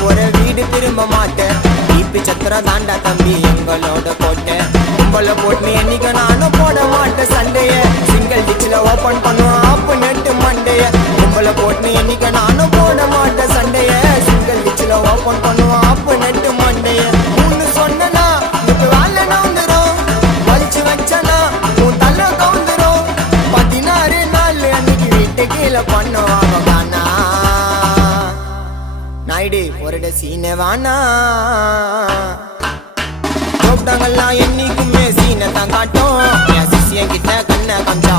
போற வீடு திரும்ப மாட்டேன் தீப்பி சத்திரம் தாண்டா தம்பி எங்களோட கோட்டை கும்பல போட்டு என்னைக்கு நானும் போட மாட்டேன் சண்டைய சிங்கிள் டிச்சில் ஓப்பன் பண்ணுவான் ஆப்பு நெட்டு மண்டைய கும்பல போட்டு என்னைக்கு நானும் போட மாட்டேன் சண்டைய சிங்கிள் டிச்சில் ஓப்பன் பண்ணுவான் ஆப்பு நெட்டு மண்டைய ஒன்னு சொன்னா இப்ப வேலை நவுந்துரும் வலிச்சு வச்சனா உன் தலை கவுந்துரும் 16 நாள் அன்னைக்கு வீட்டு கீழே பண்ணுவாங்க காணா நாயுடு ஒரு சீனை வானா கூப்பிட்டாங்கல்லாம் என்னைக்குமே சீனை தான் காட்டும் என் சிசியன் கிட்ட கண்ணை கொஞ்சம்